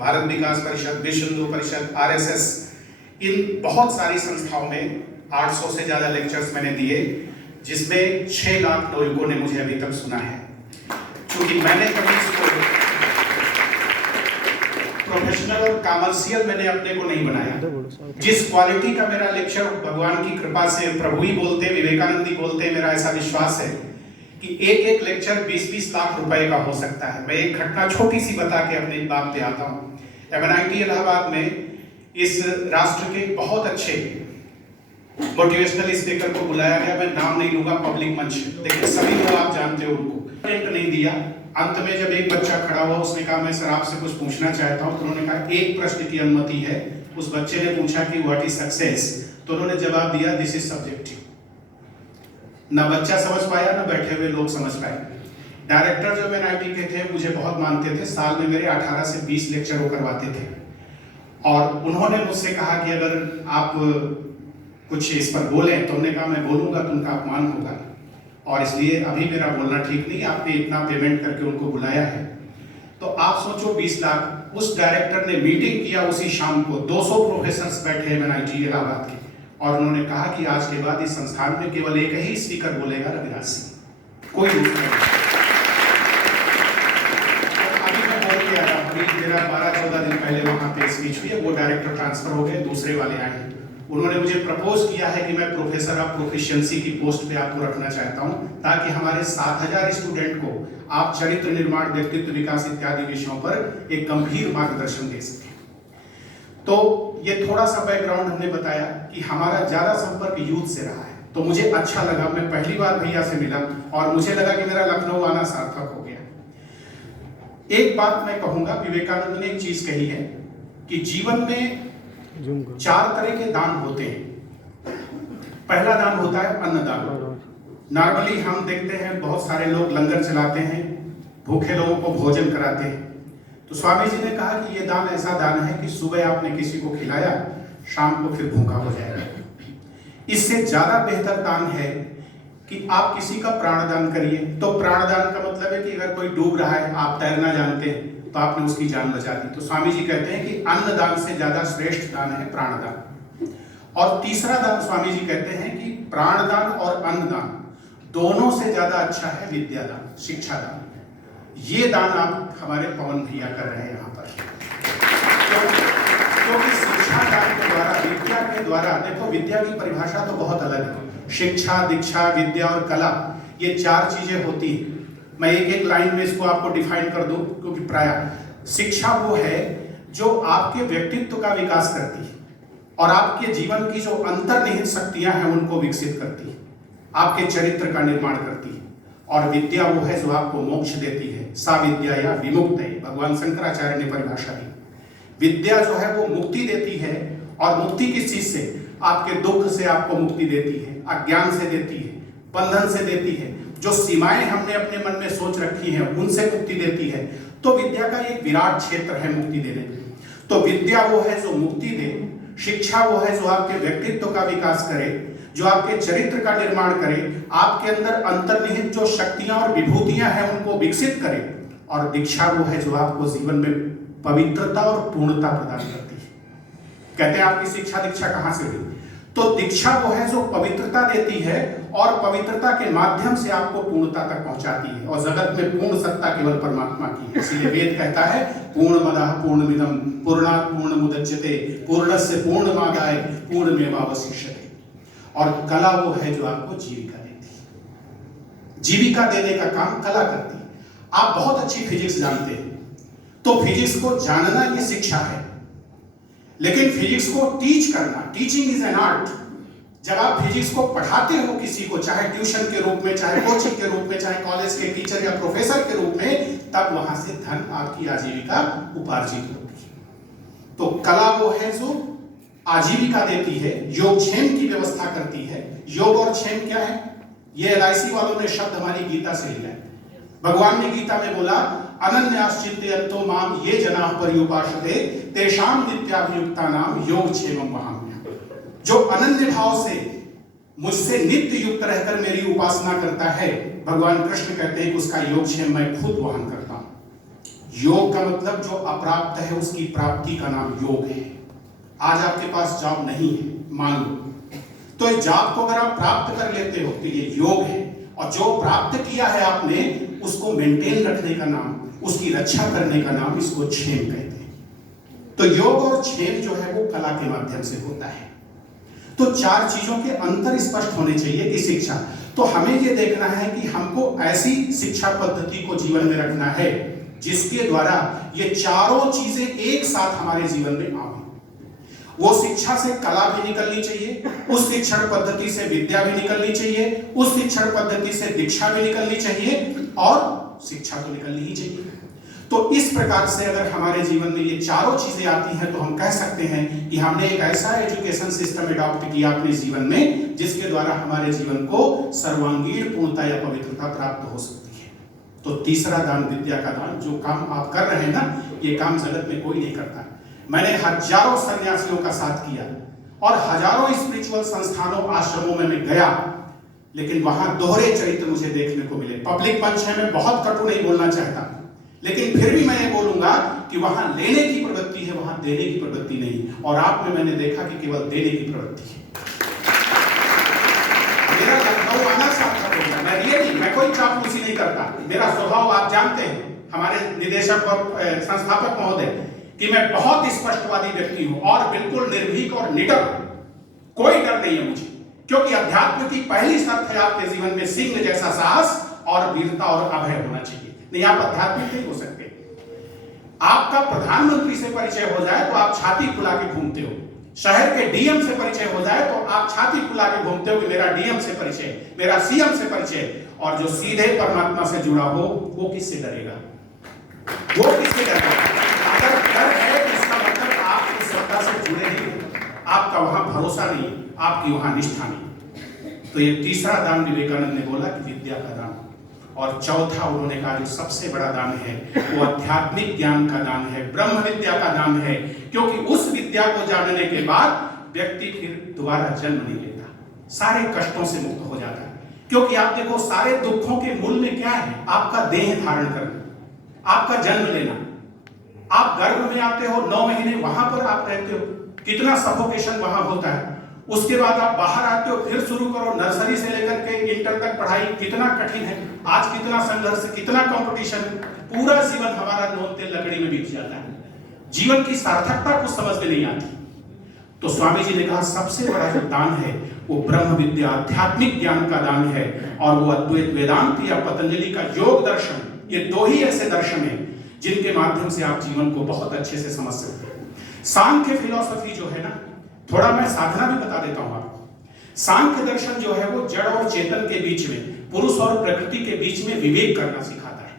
भारत विकास परिषद, विश्व हिंदू परिषद, आरएसएस, इन बहुत सारी संस्थाओं में 800 से ज्यादा लेक्चर्स मैंने दिए, जिसमें 6 लाख लोगों ने मुझे अभी तक सुना है। क्योंकि मैंने कभी इसको प्रोफेशनल और कमर्शियल मैंने अपने को नहीं बनाया। जिस क्वालिटी का मेरा लेक्चर भगवान की कृपा से प्रभु ही बोलते, विवेकानंद ही बोलते, मेरा ऐसा विश्वास है कि एक लेक्चर 20-20 लाख रुपए का हो सकता है। मैं एक घटना छोटी सी बता के अपनी बात पे आता हूँ। MNIT इलाहाबाद में इस राष्ट्र के बहुत अच्छे मोटिवेशनल स्पीकर को बुलाया गया। मैं नाम नहीं लूंगा, पब्लिक मंच, लेकिन सभी लोग आप जानते हो उनको। नहीं दिया। अंत में जब एक बच्चा खड़ा हुआ, उसने कहा मैं सर आपसे कुछ पूछना चाहता हूँ। तो उन्होंने कहा एक प्रश्न की अनुमति है। उस बच्चे ने पूछा कि व्हाट इज सक्सेस, तो उन्होंने जवाब दिया दिस इज सब्जेक्टिव। ना बच्चा समझ पाया, ना बैठे हुए लोग समझ पाए। डायरेक्टर जो MNIT के थे मुझे बहुत मानते थे। साल में मेरे 18 से 20 लेक्चर वो करवाते थे। और उन्होंने मुझसे कहा कि अगर आप कुछ इस पर बोले, तो हमने कहा मैं बोलूंगा तो उनका अपमान होगा, और इसलिए अभी मेरा बोलना ठीक नहीं। आपने इतना पेमेंट करके उनको बुलाया है, तो आप सोचो 20 लाख। उस डायरेक्टर ने मीटिंग किया उसी शाम को, 200 प्रोफेसर बैठे MNIT इलाहाबाद के, और उन्होंने कहा कि आज के बाद इस संस्थान में केवल एक ही स्पीकर बोलेगा, रविराज सिंह, कोई दूसरा नहीं। अभी मैं बोल के आया, अभी मेरा 12-14 दिन पहले वहां पे स्पीच हुई है। वो डायरेक्टर ट्रांसफर हो गए, दूसरे वाले आए। उन्होंने मुझे प्रपोज किया है कि मैं प्रोफेसर ऑफ प्रोफिशिएंसी की पोस्ट पे आपको रखना चाहता हूं, ताकि हमारे 7000 स्टूडेंट को आप चरित्र निर्माण, व्यक्तित्व विकास इत्यादि विषयों पर एक गंभीर मार्गदर्शन दे सकें। तो ये थोड़ा सा बैकग्राउंड हमने बताया कि हमारा ज्यादा संपर्क यूथ से रहा है, तो मुझे अच्छा लगा। मैं पहली बार भैया से मिला और मुझे लगा कि मेरा लखनऊ आना सार्थक हो गया। एक बात मैं कहूंगा, विवेकानंद ने एक चीज कही है कि जीवन में 4 तरह के दान होते हैं। पहला दान होता है अन्नदान। नॉर्मली हम देखते हैं बहुत सारे लोग लंगर चलाते हैं, भूखे लोगों को भोजन कराते हैं। तो स्वामी जी ने कहा कि ये दान ऐसा दान है कि सुबह आपने किसी को खिलाया, शाम को फिर भूखा हो जाएगा। इससे ज्यादा बेहतर दान है कि आप किसी का प्राणदान करिए। तो प्राणदान का मतलब है कि अगर कोई डूब रहा है, आप तैरना जानते हैं, तो आपने उसकी जान बचा दी। तो स्वामी जी कहते हैं कि अन्नदान से ज्यादा श्रेष्ठ दान है प्राणदान। और तीसरा दान स्वामी जी कहते हैं कि प्राणदान और अन्नदान दोनों से ज्यादा अच्छा है विद्यादान, शिक्षादान। ये दान आप हमारे पवन भैया कर रहे हैं यहाँ पर। क्योंकि शिक्षा दान के द्वारा, विद्या के द्वारा, देखो विद्या की परिभाषा तो बहुत अलग है। शिक्षा, दीक्षा, विद्या और कला, ये 4 चीजें होती हैं। मैं एक लाइन में इसको आपको डिफाइन कर दूं, क्योंकि प्राय शिक्षा वो है जो आपके व्यक्तित्व का विकास करती है और आपके जीवन की जो अंतर्निहित शक्तियां हैं उनको विकसित करती है, आपके चरित्र का निर्माण करती है। और विद्या वो है जो आपको मोक्ष देती है। सा विद्या या विमुक्त है, भगवान शंकराचार्य ने परिभाषा दी। विद्या जो है वो मुक्ति देती है, और मुक्ति किस चीज से? आपके दुख से आपको मुक्ति देती है, अज्ञान से देती है, बंधन से देती है, जो सीमाएं हमने अपने मन में सोच रखी हैं उनसे मुक्ति देती है। तो विद्या का एक विराट क्षेत्र है मुक्ति देने। तो विद्या वो है जो मुक्ति दे, शिक्षा वो है जो आपके व्यक्तित्व का विकास करे, जो आपके चरित्र का निर्माण करे, आपके अंदर अंतर्निहित जो शक्तियां और विभूतियां हैं उनको विकसित करे, और दीक्षा वो है जो आपको जीवन में पवित्रता और पूर्णता प्रदान करती है। कहते हैं आपकी शिक्षा दीक्षा कहां से हुई? तो दीक्षा वो है जो पवित्रता देती है, और पवित्रता के माध्यम से आपको पूर्णता तक पहुंचाती है। और जगत में पूर्ण सत्ता केवल परमात्मा की है। इसलिए वेद कहता है पूर्णमदः पूर्णमिदं पूर्णात् पूर्णमुदच्यते पूर्णस्य पूर्णमादाय पूर्णमेवावशिष्यते। और कला वो है जो आपको जीविका देती है। जीविका देने का काम कला करती है। आप बहुत अच्छी फिजिक्स जानते हैं, तो फिजिक्स को जानना ये शिक्षा है। लेकिन फिजिक्स को टीच करना, टीचिंग इज एन आर्ट। जब आप फिजिक्स को पढ़ाते हो किसी को, चाहे ट्यूशन के रूप में, चाहे कोचिंग के रूप में, चाहे कॉलेज के टीचर या प्रोफेसर के रूप में, तब वहां से धन, आपकी आजीविका उपार्जित होती है। तो कला वो है जो आजीविका देती है, योगक्षेम की व्यवस्था करती है। योग और क्षेम क्या है? ये LIC वालों ने शब्द हमारी गीता से लिया है। भगवान ने गीता में बोला अनन्याश्चिन्तयन्तो माम ये जनाः पर्युपासते तेषां नित्याभियुक्तानां योगक्षेमं वहाम्यहम्। जो अनन्य भाव से मुझसे नित्य युक्त रहकर मेरी उपासना करता है, भगवान कृष्ण कहते हैं कि उसका योगक्षेम मैं खुद वहन करता हूं। योग का मतलब जो अप्राप्त है उसकी प्राप्ति का नाम योग है। आज आपके पास जॉब नहीं है मान लो, तो इस जॉब को अगर आप प्राप्त कर लेते हो तो ये योग है, और जो प्राप्त किया है आपने उसको मेंटेन रखने का नाम, उसकी रक्षा करने का नाम, इसको क्षेम कहते हैं। तो योग और क्षेम जो है वो कला के माध्यम से होता है। तो चार चीजों के अंतर स्पष्ट होने चाहिए कि शिक्षा, तो हमें ये देखना है कि हमको ऐसी शिक्षा पद्धति को जीवन में रखना है जिसके द्वारा ये चारों चीजें एक साथ हमारे जीवन में आए। वो शिक्षा से कला भी निकलनी चाहिए, उस शिक्षण पद्धति से विद्या भी निकलनी चाहिए, उस शिक्षण पद्धति से दीक्षा भी निकलनी चाहिए, और शिक्षा तो निकलनी ही चाहिए। तो इस प्रकार से अगर हमारे जीवन में ये चारों चीजें आती हैं तो हम कह सकते हैं कि हमने एक ऐसा एजुकेशन सिस्टम अडॉप्ट किया अपने जीवन में जिसके द्वारा हमारे जीवन को सर्वांगीण पूर्णता या पवित्रता प्राप्त हो सकती है। तो तीसरा दान विद्या का दान। जो काम आप कर रहे हैं ना, ये काम जगत में कोई नहीं करता। मैंने हजारों सन्यासियों का साथ किया और हजारों स्पिरिचुअल संस्थानों आश्रमों में मैं गया, लेकिन वहां दोहरे चरित्र मुझे देखने को मिले। पब्लिक मंच है, मैं बहुत कटु नहीं बोलना चाहता, लेकिन फिर भी मैं ये बोलूंगा कि वहां लेने की प्रवृत्ति है, वहां देने की प्रवृत्ति नहीं। और आप में मैंने देखा कि केवल देने की प्रवृत्ति है। मेरा लखनऊ आना सार्थक होगा, मैं कोई चापलूसी नहीं करता। मेरा स्वभाव आप जानते हैं, हमारे निदेशक और संस्थापक महोदय, कि मैं बहुत स्पष्टवादी व्यक्ति हूं और बिल्कुल निर्भीक और निडर, कोई डर नहीं है मुझे, क्योंकि अध्यात्म की पहली शर्त है आपके जीवन में सिंह जैसा साहस और वीरता और अभय होना चाहिए। नहीं, आप आध्यात्मिक नहीं हो सकते। आपका प्रधानमंत्री से परिचय हो जाए तो आप छाती फुला के घूमते हो, शहर के डीएम से परिचय हो जाए तो आप छाती फुला के घूमते हो कि मेरा डीएम से परिचय, मेरा सीएम से परिचय। और जो सीधे परमात्मा से जुड़ा हो वो किससे डरेगा? वो किससे डरेगा? अगर डर है तो इसका मतलब आप इस सत्ता से जुड़े नहीं हो, आपका वहां भरोसा नहीं, आपकी वहां निष्ठा नहीं। तो ये तीसरा दान विवेकानंद ने बोला कि विद्या का दान, और चौथा उन्होंने कहा जो सबसे बड़ा दान है वो आध्यात्मिक ज्ञान का दान है, ब्रह्म विद्या का दान है, क्योंकि उस विद्या को जानने के बाद व्यक्ति फिर दोबारा जन्म नहीं लेता, सारे कष्टों से मुक्त हो जाता है। क्योंकि आप देखो, सारे दुखों के मूल में क्या है? आपका देह धारण करना, आपका जन्म लेना। आप गर्भ में आते हो, 9 महीने वहां पर आप रहते हो, कितना सफोकेशन वहां होता है। उसके बाद आप बाहर आते हो, फिर शुरू करो, नर्सरी से लेकर के इंटर तक पढ़ाई कितना कठिन है। आज कितना संघर्ष, कितना कंपटीशन, पूरा जीवन हमारा नोन तेल लकड़ी में बीत जाता है। जीवन की सार्थकता कुछ समझ में नहीं आती। तो स्वामी जी ने कहा सबसे बड़ा जो दान है वो ब्रह्म विद्या, आध्यात्मिक ज्ञान का दान है, और वो अद्वैत वेदांत या पतंजलि का योग दर्शन, ये दो ही ऐसे दर्शन हैं जिनके माध्यम से आप जीवन को बहुत अच्छे से समझ सकते हैं। सांख्य फिलॉसफी जो है ना, थोड़ा मैं साधना भी बता देता हूं आपको। सांख्य दर्शन जो है वो जड़ और चेतन के बीच में, पुरुष और प्रकृति के बीच में विवेक करना सिखाता है।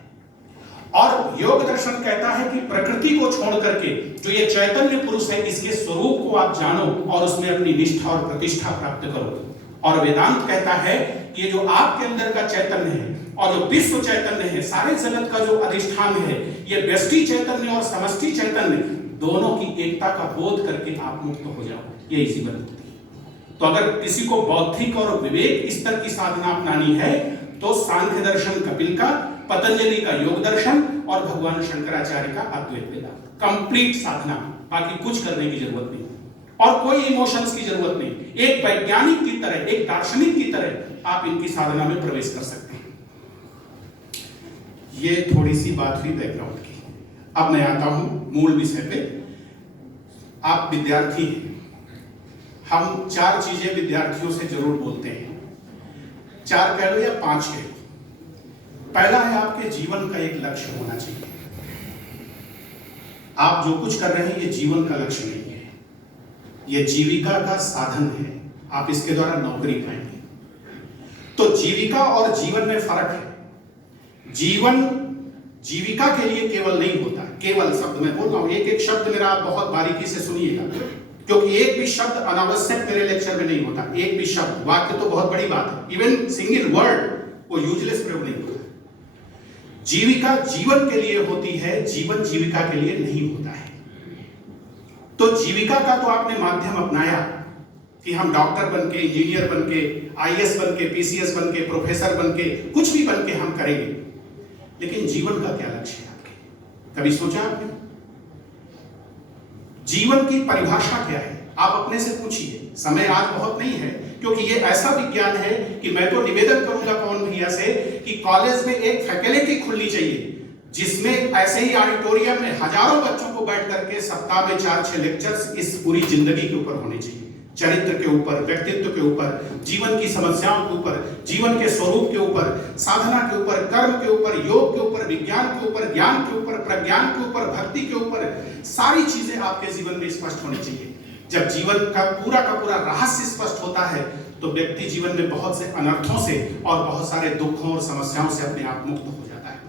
और योग दर्शन कहता है कि प्रकृति को छोड़ करके जो ये चैतन्य पुरुष है, इसके स्वरूप को आप जानो और उसमें अपनी निष्ठा और प्रतिष्ठा प्राप्त करो। और वेदांत कहता है कि ये जो आपके अंदर का चैतन्य है और जो विश्व चैतन्य है, सारे जगत का जो अधिष्ठान है, ये व्यष्टि चैतन्य और समष्टि चैतन्य, दोनों की एकता का बोध करके आप मुक्त हो जाओ, ये जीवन मुक्ति। तो अगर किसी को बौद्धिक और विवेक स्तर की साधना अपनानी है तो सांख्य दर्शन कपिल का, पतंजलि का योग दर्शन और भगवान शंकराचार्य का अद्वैत वेदांत, कंप्लीट साधना, बाकी कुछ करने की जरूरत नहीं और कोई इमोशंस की जरूरत नहीं। एक वैज्ञानिक की तरह, एक दार्शनिक की तरह आप इनकी साधना में प्रवेश कर सकते हैं। ये थोड़ी सी बात हुई बैकग्राउंड की। अब मैं आता हूं मूल विषय पे। आप विद्यार्थी हैं, हम 4 चीजें विद्यार्थियों से जरूर बोलते हैं, 4 कह लो या 5 कह लो। पहला है आपके जीवन का एक लक्ष्य होना चाहिए। आप जो कुछ कर रहे हैं ये जीवन का लक्ष्य नहीं है, ये जीविका का साधन है। आप इसके द्वारा नौकरी पाएंगे। तो जीविका और जीवन में फर्क है। जीवन जीविका के लिए केवल नहीं होता, केवल शब्द मैं बोल रहा हूं, एक एक शब्द मेरा आप बहुत बारीकी से सुनिएगा, क्योंकि एक भी शब्द अनावश्यक मेरे लेक्चर में नहीं होता। एक भी शब्द, वाक्य तो बहुत बड़ी बात है, इवन सिंगल वर्ड वो यूजलेस प्रयोग नहीं होता। जीविका जीवन के लिए होती है, जीवन जीविका के लिए नहीं होता है। तो जीविका का तो आपने माध्यम अपनाया कि हम डॉक्टर बनके, इंजीनियर बनके, आईएएस बनके, पीसीएस बनके, प्रोफेसर बनके, कुछ भी बनके हम करेंगे, लेकिन जीवन का क्या लक्ष्य है आपके? कभी सोचा आपने? जीवन की परिभाषा क्या है? आप अपने से पूछिए। समय आज बहुत नहीं है, क्योंकि ये ऐसा विज्ञान है कि मैं तो निवेदन करूंगा पवन भैया से कि कॉलेज में एक फैकल्टी खुलनी चाहिए जिसमें ऐसे ही ऑडिटोरियम में हजारों बच्चों को बैठ करके सप्ताह में 4-6 लेक्चर्स इस पूरी जिंदगी के ऊपर होने चाहिए। चरित्र के ऊपर, व्यक्तित्व के ऊपर, जीवन की समस्याओं के ऊपर, जीवन के स्वरूप के ऊपर, साधना के ऊपर, कर्म के ऊपर, योग के ऊपर, विज्ञान के ऊपर, ज्ञान के ऊपर, प्रज्ञान के ऊपर, भक्ति के ऊपर, सारी चीजें आपके जीवन में स्पष्ट होनी चाहिए। जब जीवन का पूरा रहस्य स्पष्ट होता है तो व्यक्ति जीवन में बहुत से अनर्थों से और बहुत सारे दुखों और समस्याओं से अपने आप मुक्त हो जाता है,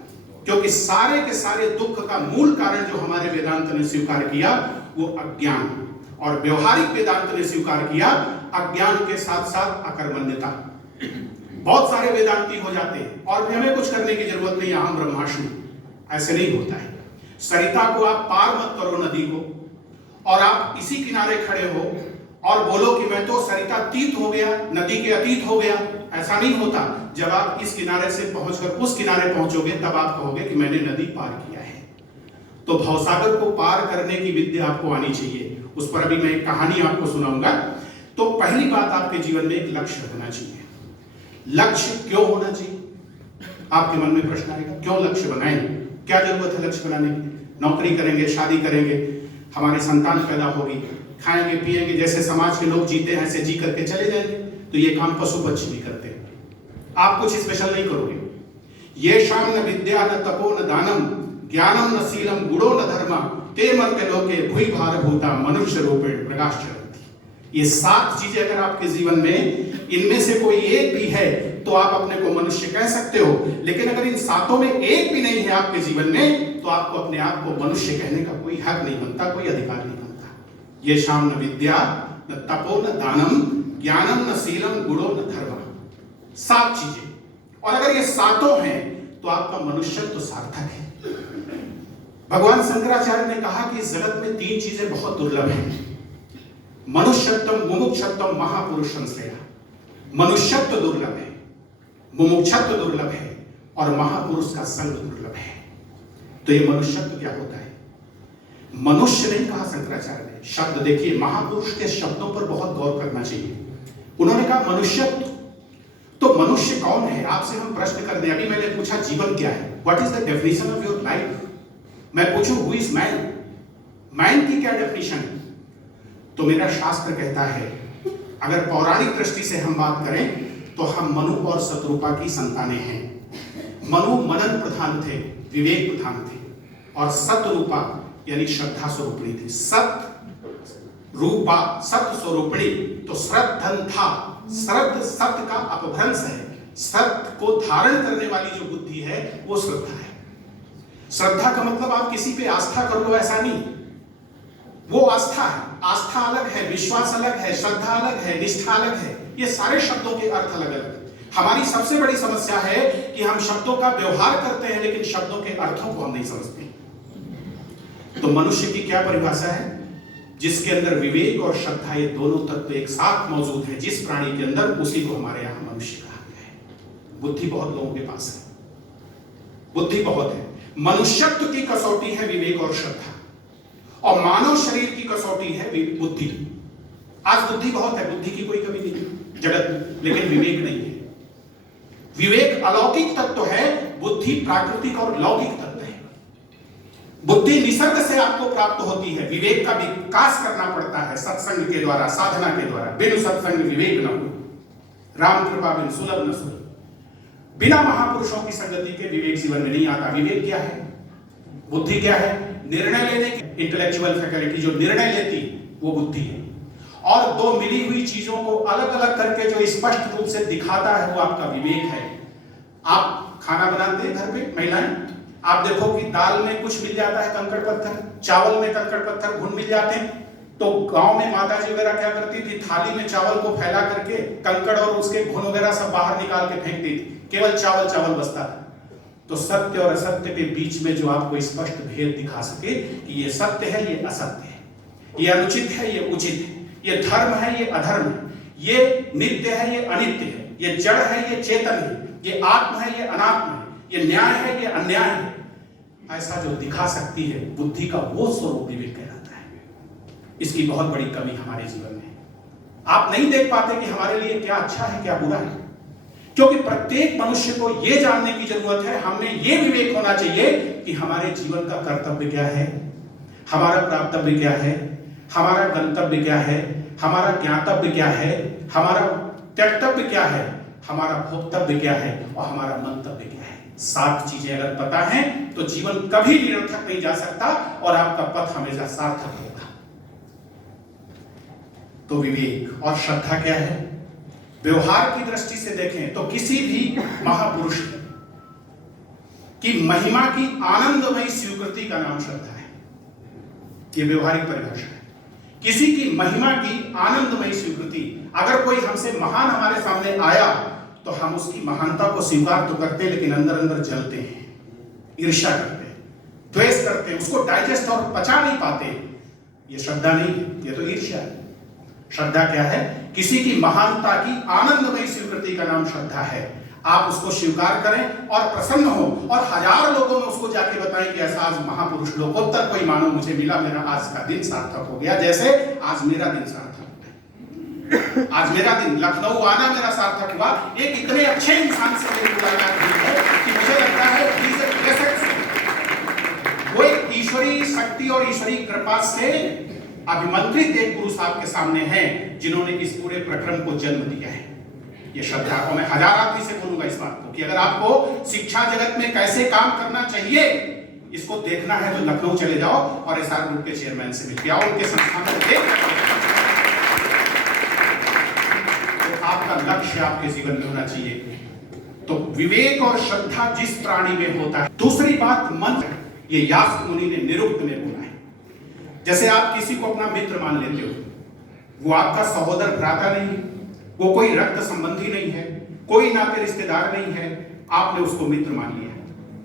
क्योंकि सारे के सारे दुख का मूल कारण जो हमारे वेदांत ने स्वीकार किया वो अज्ञान, और व्यवहारिक वेदांत ने स्वीकार किया अज्ञान के साथ साथ अकर्मण्यता। बहुत सारे वेदांती हो जाते हैं और भी हमें कुछ करने की जरूरत नहीं, अहम ब्रह्मास्मि, ऐसे नहीं होता है। सरिता को आप पार मत करो नदी को, और आप इसी किनारे खड़े हो और बोलो कि मैं तो सरिता अतीत हो गया, नदी के अतीत हो गया, ऐसा नहीं होता। जब आप इस किनारे से पहुंचकर उस किनारे पहुंचोगे तब आप कहोगे कि मैंने नदी पार किया है। तो भवसागर को पार करने की विद्या आपको आनी चाहिए। उस पर अभी मैं एक कहानी आपको सुनाऊंगा। तो पहली बात, आपके जीवन में एक लक्ष्य होना चाहिए। लक्ष्य क्यों होना चाहिए? आपके मन में प्रश्न आएगा, क्यों लक्ष्य बनाएं? क्या जरूरत है लक्ष्य बनाने की? नौकरी करेंगे, शादी करेंगे, हमारी संतान पैदा होगी, खाएंगे पिएंगे, जैसे समाज के लोग जीते हैं ऐसे जी करके चले जाएंगे। तो ये काम पशु पक्षी भी करते हैं, आप कुछ स्पेशल नहीं करोगे। ये शाम न विद्या न तपो न दानम ज्ञानम न शीलम गुणो न धर्मा ते मर्त्य लोके भूइ भार भूता मनुष्य रूपेण प्रकाशचरन्ति। ये 7 चीजें अगर आपके जीवन में इनमें से कोई एक भी है तो आप अपने को मनुष्य कह सकते हो, लेकिन अगर इन 7 में एक भी नहीं है आपके जीवन में तो आपको अपने आप को मनुष्य कहने का कोई हक नहीं बनता, कोई अधिकार नहीं बनता। ये शाम न विद्या न तपो न दानम ज्ञानम न शीलम गुणो न धर्मा, 7 चीजें, और अगर ये 7 हैं तो आपका मनुष्यत्व सार्थक है। भगवान शंकराचार्य ने कहा कि इस जगत में 3 चीजें बहुत दुर्लभ हैं, मनुष्यत्वम मुमुक्षत्वम महापुरुष संश्रया। मनुष्यत्व दुर्लभ है, मुमुक्षत्व दुर्लभ है और महापुरुष का संग दुर्लभ है। तो ये मनुष्यत्व क्या होता है? मनुष्य नहीं कहा शंकराचार्य ने, शब्द देखिए, महापुरुष के शब्दों पर बहुत गौर करना चाहिए। उन्होंने कहा मनुष्यत्व। तो मनुष्य कौन है? आपसे हम प्रश्न कर दें। अभी मैंने पूछा जीवन क्या है, what is the definition of your life. मैं पूछूं हु इज मैन, मैन की क्या डेफिनेशन है? तो मेरा शास्त्र कहता है, अगर पौराणिक दृष्टि से हम बात करें तो हम मनु और शतरूपा की संतानें हैं। मनु मनन प्रधान थे, विवेक प्रधान थे, और शतरूपा यानी श्रद्धा स्वरूपिणी थी। सत रूपा सत्य स्वरूपिणी, तो श्रद्धन था, श्रद्ध सत्य का अपभ्रंश है। सत्य को धारण करने वाली जो बुद्धि है वो श्रद्धा है। श्रद्धा का मतलब आप किसी पे आस्था कर लो ऐसा नहीं, वो आस्था है। आस्था अलग है, विश्वास अलग है, श्रद्धा अलग है, निष्ठा अलग है। ये सारे शब्दों के अर्थ अलग अलग है। हमारी सबसे बड़ी समस्या है कि हम शब्दों का व्यवहार करते हैं लेकिन शब्दों के अर्थों को हम नहीं समझते। तो मनुष्य की क्या परिभाषा है? जिसके अंदर विवेक और श्रद्धा ये दोनों तत्व एक साथ मौजूद है। जिस प्राणी के अंदर, उसी को हमारे यहां मनुष्य कहा गया है। बुद्धि बहुत लोगों के पास है, बुद्धि बहुत है। मनुष्यत्व की कसौटी है विवेक और श्रद्धा, और मानव शरीर की कसौटी है बुद्धि। आज बुद्धि बहुत है, बुद्धि की कोई कमी नहीं जगत में, लेकिन विवेक नहीं है। विवेक अलौकिक तत्व है, बुद्धि प्राकृतिक और लौकिक तत्व है। बुद्धि निसर्ग से आपको प्राप्त होती है, विवेक का विकास करना पड़ता है सत्संग के द्वारा, साधना के द्वारा। बिनु सत्संग विवेक न हो, राम कृपा बिन सुलभ न सुलभ। बिना महापुरुषों की संगति के विवेक जीवन में नहीं आता। विवेक क्या है? बुद्धि क्या है? निर्णय लेने की इंटेलेक्चुअल फैकल्टी, जो निर्णय लेती वो बुद्धि है। और 2 मिली हुई चीजों को अलग अलग करके जो स्पष्ट रूप से दिखाता है वो आपका विवेक है। आप खाना बनाते हैं घर पे महिलाएं, आप देखो कि दाल में कुछ मिल जाता है कंकड़ पत्थर, चावल में कंकड़ पत्थर घुन मिल जाते हैं। तो गांव में माताजी वगैरह क्या करती थी, थाली में चावल को फैला करके कंकड़ और उसके घुन वगैरह सब बाहर निकाल के फेंक दी थी, केवल चावल चावल बचता था। तो सत्य और असत्य के बीच में जो आपको स्पष्ट भेद दिखा सके कि ये सत्य है, ये असत्य है, ये अनुचित है, ये उचित है, ये धर्म है, ये अधर्म है, ये नित्य है, ये अनित्य है, ये जड़ है, ये चेतन है, ये आत्म है, ये अनात्म है, ये न्याय है, ये अन्याय है, ऐसा जो दिखा सकती है, बुद्धि का वो स्वरूप विवेक कहलाता है। इसकी बहुत बड़ी कमी हमारे जीवन में, आप नहीं देख पाते कि हमारे लिए क्या अच्छा है क्या बुरा है, क्योंकि प्रत्येक मनुष्य को यह जानने की जरूरत है, हमें यह विवेक होना चाहिए कि हमारे जीवन का कर्तव्य क्या है, हमारा प्राप्तव्य क्या है, हमारा गंतव्य क्या है, हमारा ज्ञातव्य क्या है, हमारा त्यक्तव्य क्या है, हमारा भोक्तव्य क्या है और हमारा मंतव्य क्या है। 7 चीजें अगर पता है तो जीवन कभी निरर्थक नहीं जा सकता और आपका पथ हमेशा सार्थक होगा। तो विवेक और श्रद्धा क्या है? व्यवहार की दृष्टि से देखें तो किसी भी महापुरुष की महिमा की आनंदमयी स्वीकृति का नाम श्रद्धा है। यह व्यवहारिक परिभाषा है। किसी की महिमा की आनंदमयी स्वीकृति, अगर कोई हमसे महान हमारे सामने आया तो हम उसकी महानता को स्वीकार तो करते हैं, लेकिन अंदर अंदर जलते हैं, ईर्ष्या करते हैं, द्वेष करते हैं, उसको डाइजेस्ट और पचा नहीं पाते। ये श्रद्धा नहीं है, ये तो ईर्ष्या है। श्रद्धा क्या है? किसी की महानता की आनंदमयी स्वीकृति का नाम श्रद्धा है। आप उसको स्वीकार करें और प्रसन्न हो और 1000 लोगों में उसको जाके बताएं कि ऐसा आज महापुरुष लोकोत्तर कोई मानव मुझे मिला, मेरा आज का दिन सार्थक हो गया, जैसे आज मेरा दिन सार्थक हो गया। आज मेरा दिन लखनऊ आना मेरा सार्थक हुआ। एक इतने अच्छे इंसान से मेरी मुलाकात हुई है कि मुझे लगता है वो एक ईश्वरी शक्ति और ईश्वरी कृपा से अभिमंत्रित एक पुरुष आपके सामने हैं जिन्होंने इस पूरे प्रक्रम को जन्म दिया है। ये श्रद्धा को मैं 1000 आदमी से बोलूंगा इस बात को कि अगर आपको शिक्षा जगत में कैसे काम करना चाहिए इसको देखना है तो लखनऊ चले जाओ और एसआर ग्रुप के चेयरमैन से मिल के आओ, उनके संस्थान में देख, तो आपका लक्ष्य आपके जीवन में होना चाहिए। तो विवेक और श्रद्धा जिस प्राणी में होता है। दूसरी बात मन, ये यास्क मुनि ने निरुक्त में बोला है। जैसे आप किसी को अपना मित्र मान लेते हो, वो आपका सहोदर भ्राता नहीं है, वो कोई रक्त संबंधी नहीं है, कोई नाते रिश्तेदार नहीं है, आपने उसको मित्र मान लिया।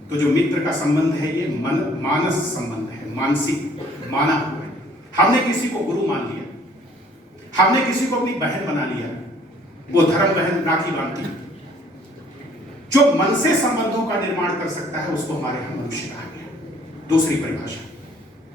तो जो मित्र का संबंध है ये मानस संबंध है, मानसिक माना हुआ है। हमने किसी को गुरु मान लिया, हमने किसी को अपनी बहन बना लिया, वो धर्म बहन राखी बांधती। जो मन से संबंधों का निर्माण कर सकता है उसको हमारे यहाँ मनुष्य कहा गया। दूसरी परिभाषा,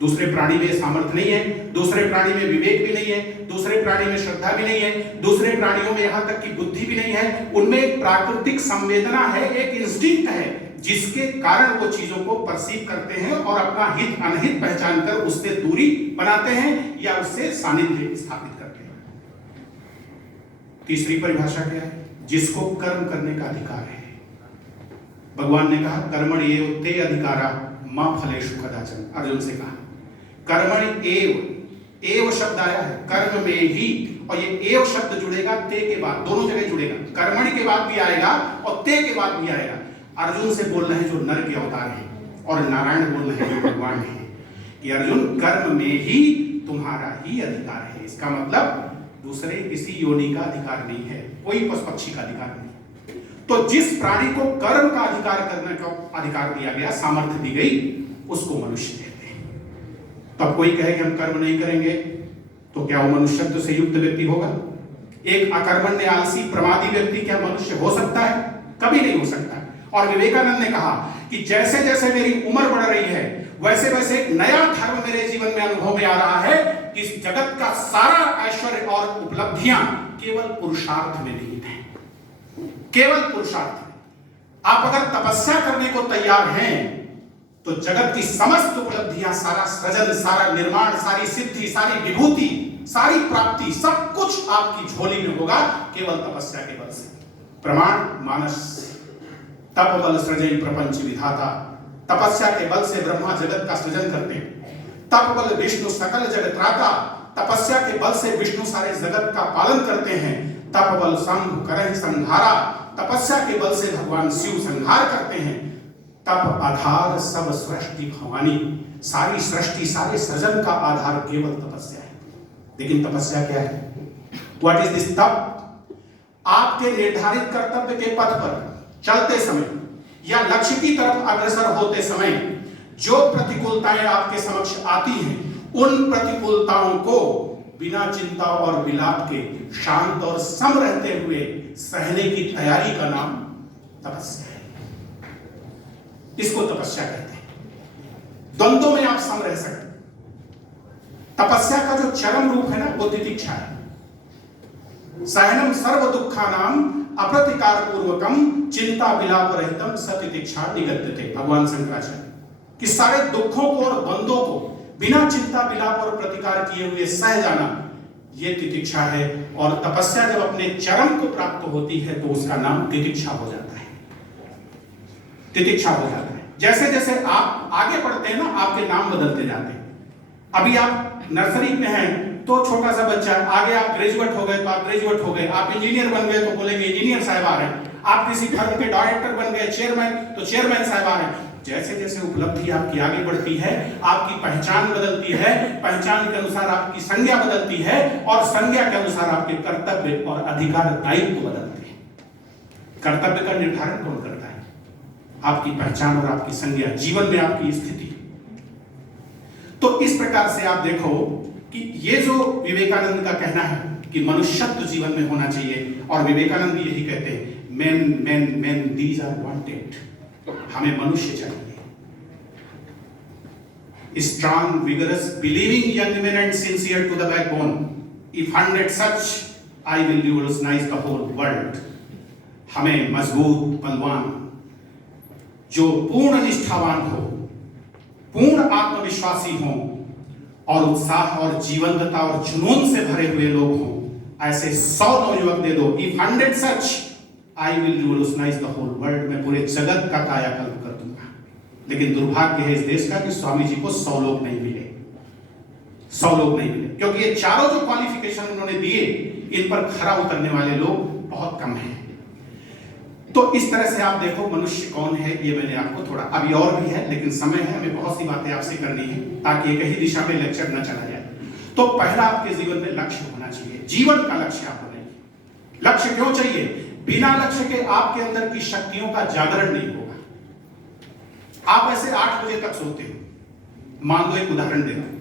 दूसरे प्राणी में सामर्थ्य नहीं है, दूसरे प्राणी में विवेक भी नहीं है, दूसरे प्राणी में श्रद्धा भी नहीं है, दूसरे प्राणियों में यहां तक कि बुद्धि भी नहीं है। उनमें एक प्राकृतिक संवेदना है, एक इंस्टिंक्ट है जिसके कारण वो चीजों को परसीव करते हैं और अपना हित अनहित पहचान कर उससे दूरी बनाते हैं या उससे सानिध्य स्थापित करते हैं। तीसरी परिभाषा क्या है? जिसको कर्म करने का अधिकार है। भगवान ने कहा कर्मण एव ते अधिकारा मां फलेषु कदाचन। अर्जुन से कहा कर्मण एव शब्द आया है कर्म में ही, और ये एव शब्द जुड़ेगा ते के बाद, दोनों जगह जुड़ेगा, कर्मणि के बाद भी आएगा और ते के बाद भी आएगा। अर्जुन से बोल रहे हैं जो नर के अवतार हैं और नारायण बोल रहे हैं जो भगवान हैं कि अर्जुन कर्म में ही तुम्हारा ही अधिकार है। इसका मतलब दूसरे किसी योनि का अधिकार नहीं है, कोई पशु पक्षी का अधिकार नहीं। तो जिस प्राणी को कर्म का अधिकार करने का अधिकार दिया गया, सामर्थ्य दी गई, उसको मनुष्य कहते हैं। तब कोई कहे कि हम कर्म नहीं करेंगे तो क्या वो मनुष्यत्व से युक्त व्यक्ति होगा? एक अकर्मण्य आलसी प्रमादी व्यक्ति क्या मनुष्य हो सकता है? कभी नहीं हो सकता। और विवेकानंद ने कहा कि जैसे जैसे मेरी उम्र बढ़ रही है वैसे वैसे एक नया धर्म मेरे जीवन में अनुभव में आ रहा है कि इस जगत का सारा ऐश्वर्य और उपलब्धियां केवल पुरुषार्थ में निहित है, केवल पुरुषार्थ में। आप अगर तपस्या करने को तैयार हैं तो जगत की समस्त उपलब्धियां, सारा सृजन, सारा निर्माण, सारी सिद्धि, सारी विभूति, सारी प्राप्ति, सब कुछ आपकी झोली में होगा केवल तपस्या के बल से। प्रमाण मानस तप बल सृजई प्रपंच विधाता। तपस्या के बल से ब्रह्मा जगत का सृजन करते हैं। तप बल विष्णु सकल जगत त्राता। तपस्या के बल से विष्णु सारे जगत का पालन करते हैं। तप बल शंभु करहि संहारा। तपस्या के बल से भगवान शिव संहार करते हैं। तप आधार सब सृष्टि भवानी। सारी सृष्टि, सारे सृजन का आधार केवल तपस्या है। लेकिन तपस्या क्या है? व्हाट इज दिस तप? आपके निर्धारित कर्तव्य के पथ पर चलते समय या लक्ष्य की तरफ अग्रसर होते समय जो प्रतिकूलताएं आपके समक्ष आती हैं, उन प्रतिकूलताओं को बिना चिंता और विलाप के शांत और सम रहते हुए सहने की तैयारी का नाम तपस्या है। इसको तपस्या कहते हैं। द्वंद्वों में आप सम रह सकते। तपस्या का जो चरम रूप है ना, वो तितिक्षा है। सहनम सर्व दुखानाम अप्रतिकार पूर्वकम चिंता विलाप रहितम सतितिक्षा निगद्यते। भगवान शंकराचार्य कि सारे दुखों को और द्वंद्वों को बिना चिंता विलाप और प्रतिकार किए हुए सह जाना, ये तितिक्षा है। और तपस्या जब अपने चरम को प्राप्त होती है तो उसका नाम तितिक्षा हो जाता है। तितिक्षा हो जाता है। जैसे जैसे आप आगे बढ़ते हैं ना, आपके नाम बदलते जाते हैं। अभी आप नर्सरी में हैं तो छोटा सा बच्चा, आगे आप ग्रेजुएट हो गए तो आप ग्रेजुएट हो गए, आप इंजीनियर बन गए तो बोलेंगे इंजीनियर साहब आ रहे हैं, आप किसी फर्म के डायरेक्टर बन गए, चेयरमैन, तो चेयरमैन साहब आ रहे हैं। जैसे जैसे उपलब्धि आपकी आगे बढ़ती है, आपकी पहचान बदलती है, पहचान के अनुसार आपकी संज्ञा बदलती है, और संज्ञा के अनुसार आपके कर्तव्य और अधिकार दायित्व बदलते हैं। कर्तव्य का निर्धारण कौन करता है? आपकी पहचान और आपकी संज्ञा, जीवन में आपकी स्थिति। तो इस प्रकार से आप देखो कि ये जो विवेकानंद का कहना है कि मनुष्यत्व जीवन में होना चाहिए, और विवेकानंद भी यही कहते हैं, men men men these are wanted. हमें मनुष्य चाहिए, strong vigorous believing young men and sincere to the backbone. If 100 such I will revolutionise the whole world. हमें मजबूत बलवान, जो पूर्ण निष्ठावान हो, पूर्ण आत्मविश्वासी हो, और उत्साह और जीवंतता और जुनून से भरे हुए लोग हों, ऐसे 100 नवयुवक दे दो। If 100 such I will revolutionise the whole world. मैं पूरे जगत का कायाकल्प कर दूंगा। लेकिन दुर्भाग्य है इस देश का कि स्वामी जी को 100 लोग नहीं मिले, 100 लोग नहीं मिले, क्योंकि ये चारों जो क्वालिफिकेशन उन्होंने दिए, इन पर खरा उतरने वाले लोग बहुत कम हैं। तो इस तरह से आप देखो मनुष्य कौन है, ये मैंने आपको थोड़ा, अभी और भी है लेकिन समय है, हमें बहुत सी बातें आपसे करनी है ताकि एक ही दिशा में लेक्चर न चला जाए। तो पहला आपके जीवन में लक्ष्य होना चाहिए, जीवन का लक्ष्य आप बनाइए। लक्ष्य क्यों चाहिए? बिना लक्ष्य के आपके अंदर की शक्तियों का जागरण नहीं होगा। आप ऐसे 8 बजे तक सोते हो, मान लो एक उदाहरण दे रहा हूं,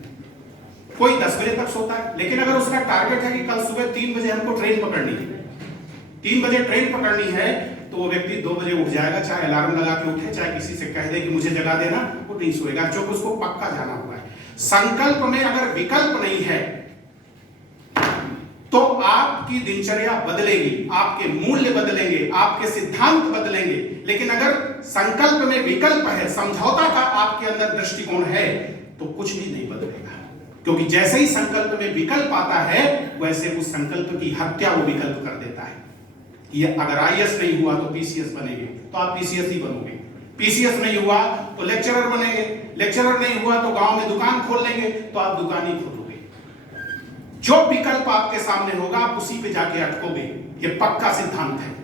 कोई 10 बजे तक सोता है, लेकिन अगर उसका टारगेट है कि कल सुबह 3 बजे हमको ट्रेन पकड़नी है, 3 बजे ट्रेन पकड़नी है, तो वो व्यक्ति 2 बजे उठ जाएगा, चाहे अलार्म लगा के उठे, चाहे किसी से कह दे कि मुझे जगा देना, वो नहीं सोएगा, क्योंकि उसको पक्का जाना हुआ है। संकल्प में अगर विकल्प नहीं है तो आपकी दिनचर्या बदलेगी, आपके मूल्य बदलेंगे, आपके सिद्धांत बदलेंगे। लेकिन अगर संकल्प में विकल्प है, समझौता का आपके अंदर दृष्टिकोण है, तो कुछ भी नहीं बदलेगा। क्योंकि जैसे ही संकल्प में विकल्प आता है, वैसे उस संकल्प की हत्या वो विकल्प कर देता है। ये अगर आईएएस नहीं हुआ तो पीसीएस बनेंगे, तो आप पीसीएस ही बनोगे। पीसीएस नहीं हुआ तो लेक्चरर बनेंगे, लेक्चरर नहीं हुआ तो गांव में दुकान खोल लेंगे, तो आप दुकान ही खोलोगे। जो विकल्प आपके सामने होगा आप उसी पे जाके अटकोगे, ये पक्का सिद्धांत है।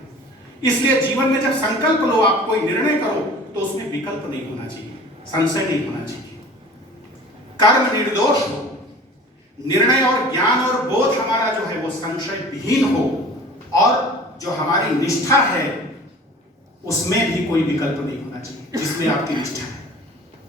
इसलिए जीवन में जब संकल्प लो, आप कोई निर्णय करो, तो उसमें विकल्प नहीं होना चाहिए, संशय नहीं होना चाहिए, कर्म निर्दोष हो, निर्णय और ज्ञान और बोध हमारा जो है वो संशय विहीन हो, और जो हमारी निष्ठा है उसमें भी कोई विकल्प नहीं होना चाहिए, जिसमें आपकी निष्ठा है।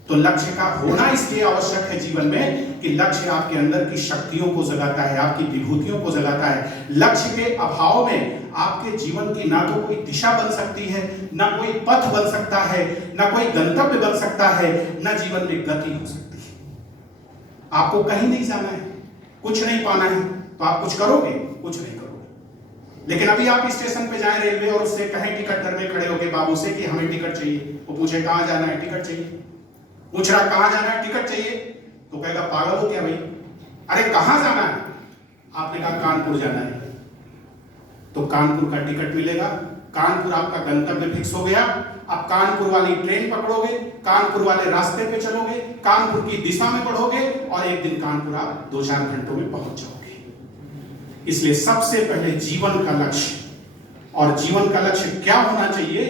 तो लक्ष्य का होना इसलिए आवश्यक है जीवन में कि लक्ष्य आपके अंदर की शक्तियों को जगाता है, आपकी विभूतियों को जगाता है। लक्ष्य के अभाव में आपके जीवन की ना तो कोई दिशा बन सकती है, ना कोई पथ बन सकता है, ना कोई गंतव्य बन सकता है, ना जीवन में गति हो सकती है। आपको कहीं नहीं जाना है, कुछ नहीं पाना है, तो आप कुछ करोगे? कुछ नहीं करोगे। लेकिन अभी आप स्टेशन पे जाएं रेलवे और उससे कहें टिकट घर में खड़े होके बाबू से कि हमें टिकट चाहिए, वो पूछे कहां जाना है, टिकट चाहिए, पूछ रहा कहां जाना है, टिकट चाहिए, तो कहेगा पागल हो क्या भाई, अरे कहां जाना है? आपने कहा कानपुर जाना है, तो कानपुर का टिकट मिलेगा, कानपुर आपका गंतव्य फिक्स हो गया। अब कानपुर वाली ट्रेन पकड़ोगे, कानपुर वाले रास्ते पे चलोगे, कानपुर की दिशा में बढ़ोगे, और एक दिन कानपुर आप 2-4 घंटों में पहुंच जाओगे। इसलिए सबसे पहले जीवन का लक्ष्य, और जीवन का लक्ष्य क्या होना चाहिए,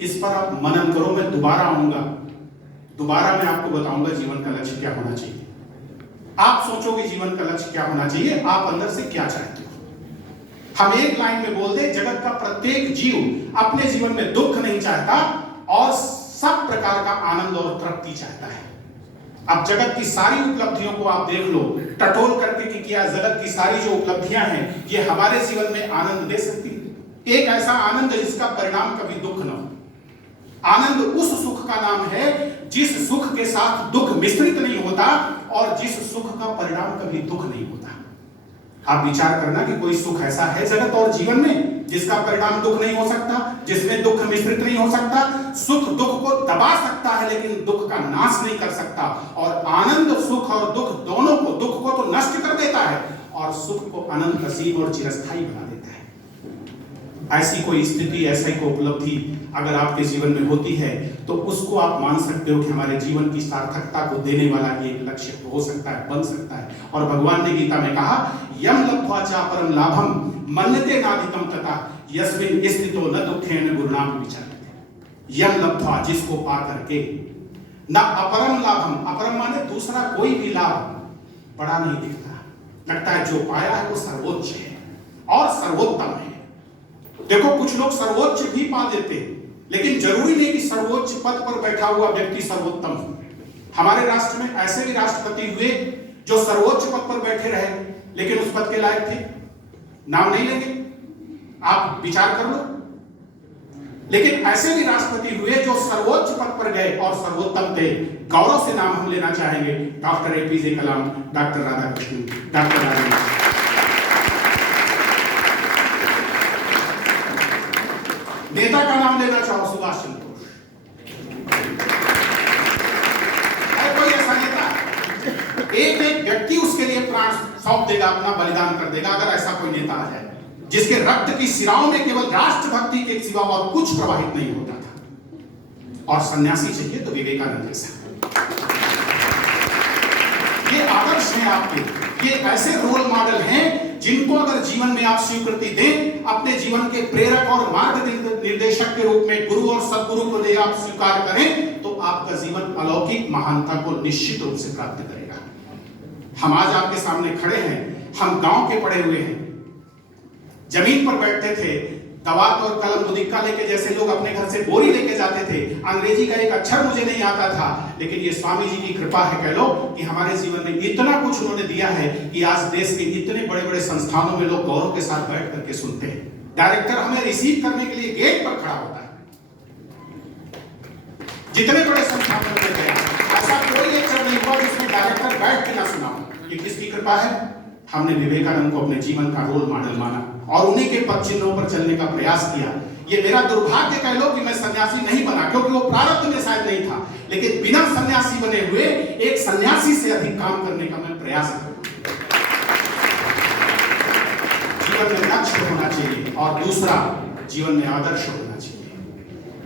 इस पर आप मनन करो। मैं दोबारा आऊंगा, दोबारा मैं आपको बताऊंगा जीवन का लक्ष्य क्या होना चाहिए। आप सोचोगे जीवन का लक्ष्य क्या होना चाहिए, आप अंदर से क्या चाहते हो। हम एक लाइन में बोल दे, जगत का प्रत्येक जीव अपने जीवन में दुख नहीं चाहता और सब प्रकार का आनंद और तृप्ति चाहता है। अब जगत की सारी उपलब्धियों को आप देख लो, टटोल करके कि क्या जगत की सारी जो उपलब्धियां हैं ये हमारे जीवन में आनंद दे सकती है? एक ऐसा आनंद जिसका परिणाम कभी दुख न हो। आनंद उस सुख का नाम है जिस सुख के साथ दुख मिश्रित नहीं होता और जिस सुख का परिणाम कभी दुख नहीं होता। आप विचार करना कि कोई सुख ऐसा है जगत और जीवन में जिसका परिणाम दुख नहीं हो सकता, जिसमें दुख मिश्रित नहीं हो सकता। सुख दुख को दबा सकता है लेकिन दुख का नाश नहीं कर सकता, और आनंद सुख और दुख दोनों को, दुख को तो नष्ट कर देता है और सुख को अनंत असीम और चिरस्थायी बना देता है। ऐसी कोई स्थिति, ऐसी कोई उपलब्धि अगर आपके जीवन में होती है तो उसको आप मान सकते हो कि हमारे जीवन की सार्थकता को देने वाला ये एक लक्ष्य हो सकता है, बन सकता है। और भगवान ने गीता में कहा, यम लब्ध्वा च परम लाभम मन्यते नाधिकम तथा यस्मिन् स्थितो न दुखेन गुरुणाम विचारते। यम लब्ध्वा, जिसको पा करके, न अपरम लाभम, अपरम माने दूसरा कोई भी लाभ बड़ा नहीं दिखता, लगता है जो पाया है वो सर्वोच्च है और सर्वोत्तम है। देखो कुछ लोग सर्वोच्च भी पा देते हैं, लेकिन जरूरी नहीं कि सर्वोच्च पद पर बैठा हुआ व्यक्ति सर्वोत्तम हो। हमारे राष्ट्र में ऐसे भी राष्ट्रपति हुए जो सर्वोच्च पद पर बैठे रहे लेकिन उस पद के लायक थे, नाम नहीं लेंगे, आप विचार कर लो। लेकिन ऐसे भी राष्ट्रपति हुए जो सर्वोच्च पद पर गए और सर्वोत्तम थे। गौरव से नाम हम लेना चाहेंगे डॉक्टर APJ कलाम, डॉक्टर राधाकृष्णन, डॉक्टर राजेंद्र। नेता का नाम लेना चाहो, सुभाष चंद्र बोस। है कोई ऐसा नेता? एक एक व्यक्ति उसके लिए प्राण सौंप देगा, अपना बलिदान कर देगा। अगर ऐसा कोई नेता आ जाए जिसके रक्त की सिराओं में केवल राष्ट्रभक्ति के सिवा और कुछ प्रवाहित नहीं होता था। और सन्यासी चाहिए तो विवेकानंद जैसा। ये आदर्श हैं आपके, ये ऐसे रोल मॉडल हैं जिनको अगर जीवन में आप स्वीकृति दें, अपने जीवन के प्रेरक और मार्ग निर्देशक के रूप में गुरु और सदगुरु को दे आप स्वीकार करें, तो आपका जीवन अलौकिक महानता को निश्चित रूप से प्राप्त करेगा। हम आज आपके सामने खड़े हैं, हम गांव के पढ़े हुए हैं, जमीन पर बैठते थे, दवात और कलम मुदिक्का लेके जैसे लोग अपने घर से बोरी लेके जाते थे। अंग्रेजी का एक अक्षर मुझे नहीं आता था, लेकिन ये स्वामी जी की कृपा है कह लो कि हमारे जीवन में इतना कुछ उन्होंने दिया है कि आज देश के इतने बड़े बड़े संस्थानों में लोग गौरव के साथ बैठ करके सुनते हैं। डायरेक्टर हमें रिसीव करने के लिए गेट पर खड़ा होता है। जितने बड़े संस्थानों में गया, ऐसा कोई लेक्चर नहीं हुआ जिसमें डायरेक्टर बैठ के ना सुना हो। ये किसकी कृपा है? हमने विवेकानंद को अपने जीवन का रोल मॉडल माना और उन्हीं के पद चिन्हों पर चलने का प्रयास किया। ये मेरा दुर्भाग्य कह लो कि मैं सन्यासी नहीं बना, क्योंकि वो प्रारब्ध में शायद नहीं था, लेकिन बिना सन्यासी बने हुए एक सन्यासी से अधिक काम करने का मैं प्रयास करूंगा। जीवन में लक्ष्य होना चाहिए और दूसरा जीवन में आदर्श होना चाहिए।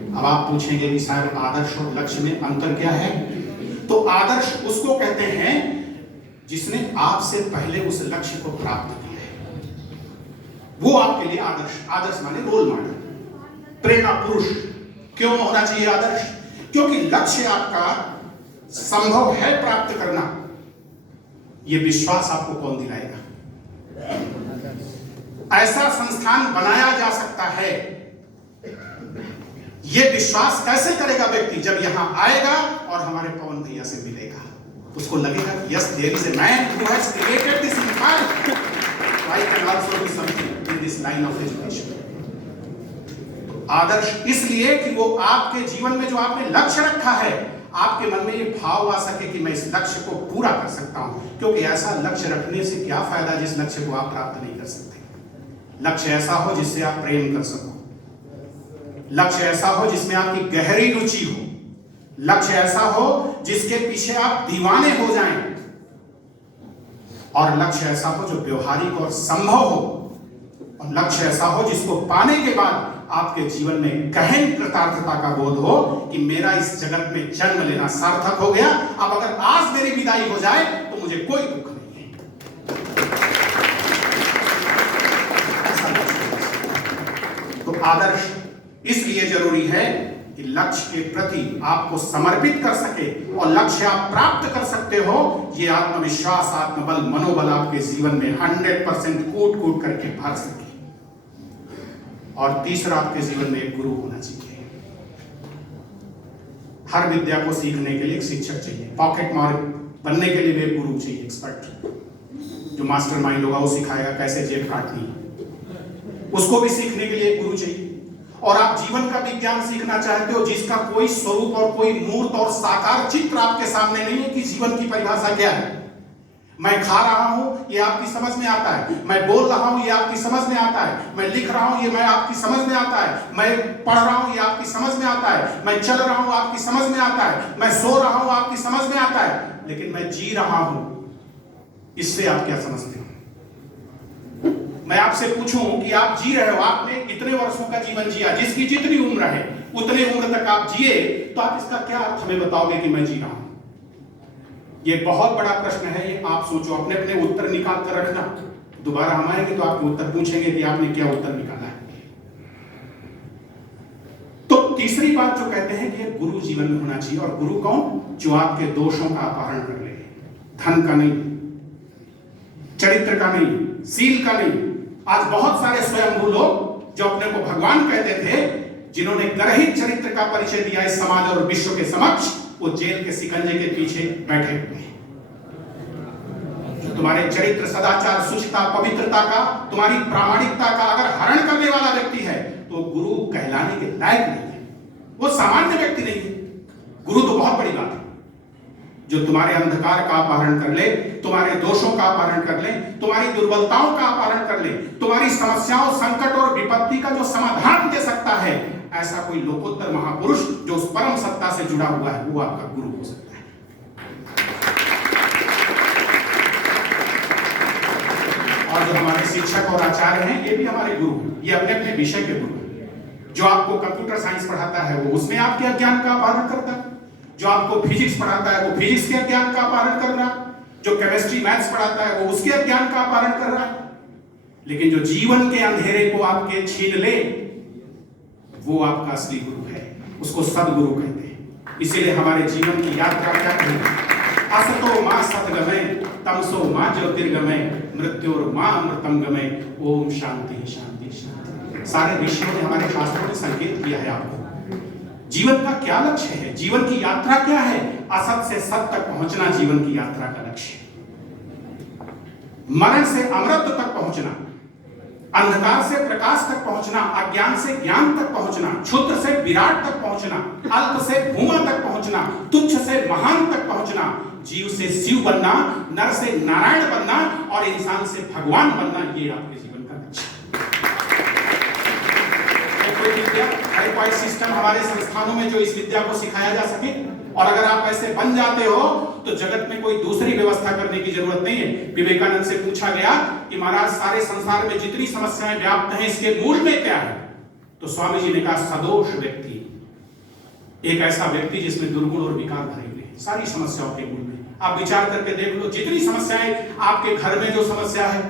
अब आप पूछेंगे कि साहब आदर्श और लक्ष्य में अंतर क्या है? तो आदर्श उसको कहते हैं जिसने आपसे पहले उस लक्ष्य को प्राप्त किया है, वो आपके लिए आदर्श। आदर्श माने रोल मॉडल, प्रेरणा पुरुष। क्यों होना चाहिए आदर्श? क्योंकि लक्ष्य आपका संभव है प्राप्त करना, ये विश्वास आपको कौन दिलाएगा? ऐसा संस्थान बनाया जा सकता है, ये विश्वास कैसे करेगा व्यक्ति? जब यहां आएगा और हमारे पवन भैया से मिलेगा, उसको लगेगा कि yes there is a man who has created this empire, I can also do something in this line of education. आदर्श इसलिए कि वो आपके जीवन में जो आपने लक्ष्य रखा है, आपके मन में ये भाव आ सके कि मैं इस लक्ष्य को पूरा कर सकता हूं। क्योंकि ऐसा लक्ष्य रखने से क्या फायदा जिस लक्ष्य को आप प्राप्त नहीं कर सकते। लक्ष्य ऐसा हो जिससे आप प्रेम कर सको, लक्ष्य ऐसा हो जिसमें आपकी गहरी रुचि हो, लक्ष्य ऐसा हो जिसके पीछे आप दीवाने हो जाएं, और लक्ष्य ऐसा हो जो व्यवहारिक और संभव हो, और लक्ष्य ऐसा हो जिसको पाने के बाद आपके जीवन में गहन कृतार्थता का बोध हो कि मेरा इस जगत में जन्म लेना सार्थक हो गया। अब अगर आज मेरी विदाई हो जाए तो मुझे कोई दुख नहीं है। तो आदर्श इसलिए जरूरी है कि लक्ष्य के प्रति आपको समर्पित कर सके, और लक्ष्य आप प्राप्त कर सकते हो, ये आत्मविश्वास, आत्मबल, मनोबल आपके जीवन में 100% कूट कूट करके भर सके। और तीसरा, आपके जीवन में एक गुरु होना चाहिए। हर विद्या को सीखने के लिए एक शिक्षक चाहिए, पॉकेट मार बनने के लिए भी एक गुरु चाहिए, एक्सपर्ट जो मास्टरमाइंड होगा, वो सिखाएगा कैसे जेब काटनी है। उसको भी सीखने के लिए एक गुरु चाहिए। और आप जीवन का विज्ञान सीखना चाहते हो जिसका कोई स्वरूप और कोई मूर्त और साकार चित्र आपके सामने नहीं है कि जीवन की परिभाषा क्या है। मैं खा रहा हूं ये आपकी समझ में आता है, मैं बोल रहा हूं ये आपकी समझ में आता है, मैं लिख रहा हूं ये मैं आपकी समझ में आता है, मैं पढ़ रहा हूं ये आपकी समझ में आता है, मैं चल रहा हूं आपकी समझ में आता है, मैं सो रहा हूं आपकी समझ में आता है, लेकिन मैं जी रहा हूं इससे आप क्या समझते हो? मैं आपसे पूछूं कि आप जी रहे हो, आपने इतने वर्षों का जीवन जिया, जिसकी जितनी उम्र है उतने उम्र तक आप जिए, तो आप इसका क्या अर्थ हमें बताओगे कि मैं जी रहा हूं? ये बहुत बड़ा प्रश्न है, ये आप सोचो, अपने अपने उत्तर निकाल कर रखना। दोबारा हम आएंगे तो आपके उत्तर पूछेंगे कि आपने क्या उत्तर निकाला है। तो तीसरी बात जो कहते हैं कि गुरु जीवन में होना चाहिए, और गुरु कौन? जो आपके दोषों का अपहरण कर ले, धन का नहीं, चरित्र का नहीं, सील का नहीं। आज बहुत सारे स्वयंभू लोग जो अपने को भगवान कहते थे, जिन्होंने गर्हित चरित्र का परिचय दिया इस समाज और विश्व के समक्ष, वो जेल के सिकंजे के पीछे बैठे हुए हैं। जो तुम्हारे चरित्र, सदाचार, शुचिता, पवित्रता का, तुम्हारी प्रामाणिकता का अगर हरण करने वाला व्यक्ति है तो गुरु कहलाने के लायक नहीं है, वो सामान्य व्यक्ति नहीं है। गुरु तो बहुत बड़ी बात है। जो तुम्हारे अंधकार का अपहरण कर ले, तुम्हारे दोषों का अपहरण कर ले, तुम्हारी दुर्बलताओं का अपहरण कर ले, तुम्हारी समस्याओं, संकट और विपत्ति का जो समाधान दे सकता है, ऐसा कोई लोकोत्तर महापुरुष जो उस परम सत्ता से जुड़ा हुआ है, वो आपका गुरु हो सकता है। और जो हमारे शिक्षक और आचार्य हैं, ये भी हमारे गुरु हैं, ये अपने अपने विषय के गुरु हैं। जो आपको कंप्यूटर साइंस पढ़ाता है वो उसमें आपके ज्ञान का अपहरण करता है, जो आपको फिजिक्स पढ़ाता है वो फिजिक्स के ज्ञान का अपहरण कर रहा है, जो केमिस्ट्री मैथ्स पढ़ाता है वो उसके ज्ञान का अपहरण कर रहा है। लेकिन जो जीवन के अंधेरे को आपके छीन ले, वो आपका असली गुरु है, उसको सदगुरु कहते हैं। इसीलिए हमारे जीवन की यात्रा क्या है? असतो मां सद्गमय, तमसो मां ज्योतिर्गमय, मृत्योर मां अमृतम गमय। ओम शांति शांति शांति। सारे ऋषियों ने, हमारे शास्त्रों ने संकेत किया है आपको जीवन का क्या लक्ष्य है, जीवन की यात्रा क्या है। असत से सत तक पहुंचना जीवन की यात्रा का लक्ष्य है। मरण से अमृत तक पहुंचना, अंधकार से प्रकाश तक पहुंचना, अज्ञान से ज्ञान तक पहुंचना, क्षुद्र से विराट तक पहुंचना, अल्प से भूमा तक पहुंचना, तुच्छ से महान तक पहुंचना, जीव से शिव बनना, नर से नारायण बनना और इंसान से भगवान बनना, ये आपके जीवन का लक्ष्य है। कोई विद्या, कोई सिस्टम हमारे संस्थानों में जो इस विद्या को सिखाया जा सके, और अगर आप ऐसे बन जाते हो तो जगत में कोई दूसरी व्यवस्था करने की जरूरत नहीं है। विवेकानंद से पूछा गया कि महाराज सारे संसार में जितनी समस्याएं व्याप्त हैं इसके मूल में क्या है? तो स्वामी जी ने कहा सदोष व्यक्ति, एक ऐसा व्यक्ति जिसमें दुर्गुण और विकार भरे हुए हैं, सारी समस्याओं के मूल में। आप विचार करके देख लो, जितनी समस्याएं आपके घर में जो समस्या है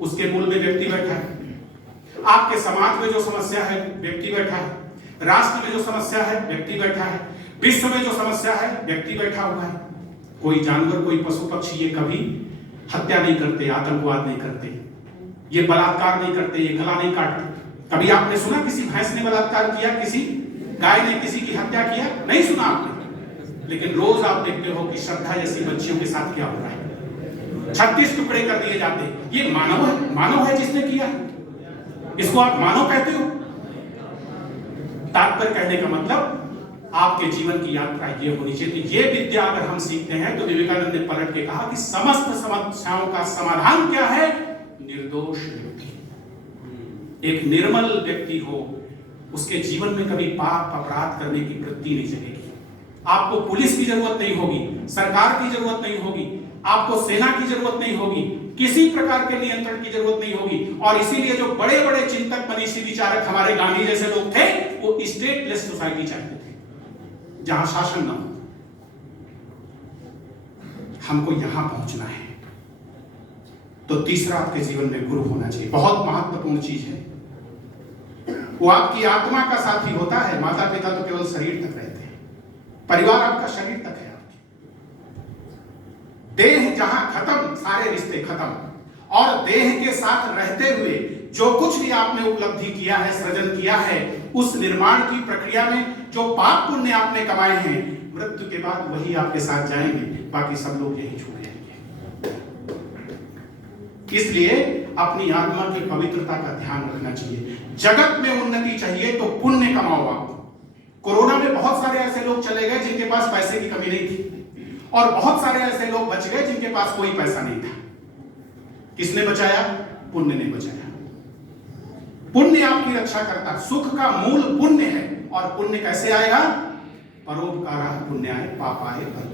उसके मूल में व्यक्ति बैठा है, आपके समाज में जो समस्या है व्यक्ति बैठा है, राष्ट्र में जो समस्या है व्यक्ति बैठा है, विश्व में जो समस्या है व्यक्ति बैठा हुआ है। कोई जानवर, कोई पशु पक्षी ये कभी हत्या नहीं करते, आतंकवाद नहीं करते, ये बलात्कार नहीं करते, ये गला नहीं काटते। कभी आपने सुना किसी भैंस ने बलात्कार किया, किसी गाय ने किसी की हत्या किया? नहीं सुना आपने। लेकिन रोज आप देखते हो कि श्रद्धा जैसी बच्चियों के साथ क्या हो रहा है, 36 टुकड़े कर दिए जाते हैं। ये मानव है, मानव है जिसने किया, इसको आप मानव कहते हो? तात्पर्य कहने का मतलब आपके जीवन की यात्रा ये होनी चाहिए। ये विद्या अगर हम सीखते हैं तो विवेकानंद ने पलट के कहा कि समस्त समस्याओं का समाधान क्या है? निर्दोष व्यक्ति, एक निर्मल व्यक्ति हो, उसके जीवन में कभी पाप अपराध करने की वृत्ति नहीं जगेगी। आपको पुलिस की जरूरत नहीं होगी, सरकार की जरूरत नहीं होगी, आपको सेना की जरूरत नहीं होगी, किसी प्रकार के नियंत्रण की जरूरत नहीं होगी। और इसीलिए जो बड़े बड़े चिंतक, मनीषी, विचारक हमारे गांधी जैसे लोग थे, वो स्टेटलेस सोसाइटी चाहते थे, जहां शासन ना हो। हमको यहां पहुंचना है। तो तीसरा आपके जीवन में गुरु होना चाहिए, बहुत महत्वपूर्ण चीज है। वो आपकी आत्मा का साथी होता है। माता पिता तो केवल शरीर तक रहते हैं, परिवार आपका शरीर तक है। देह जहां खत्म, सारे रिश्ते खत्म। और देह के साथ रहते हुए जो कुछ भी आपने उपलब्धि किया है, सृजन किया है, उस निर्माण की प्रक्रिया में जो पाप पुण्य आपने कमाए हैं, मृत्यु के बाद वही आपके साथ जाएंगे, बाकी सब लोग यही छूट जाएंगे। इसलिए अपनी आत्मा की पवित्रता का ध्यान रखना चाहिए। जगत में उन्नति चाहिए तो पुण्य कमाओ आप। कोरोना में बहुत सारे ऐसे लोग चले गए जिनके पास पैसे की कमी नहीं थी, और बहुत सारे ऐसे लोग बच गए जिनके पास कोई पैसा नहीं था। किसने बचाया? पुण्य ने बचाया। पुण्य आपकी रक्षा करता। सुख का मूल पुण्य है, और पुण्य कैसे आएगा? परोपकार पुण्याय पापाय फल।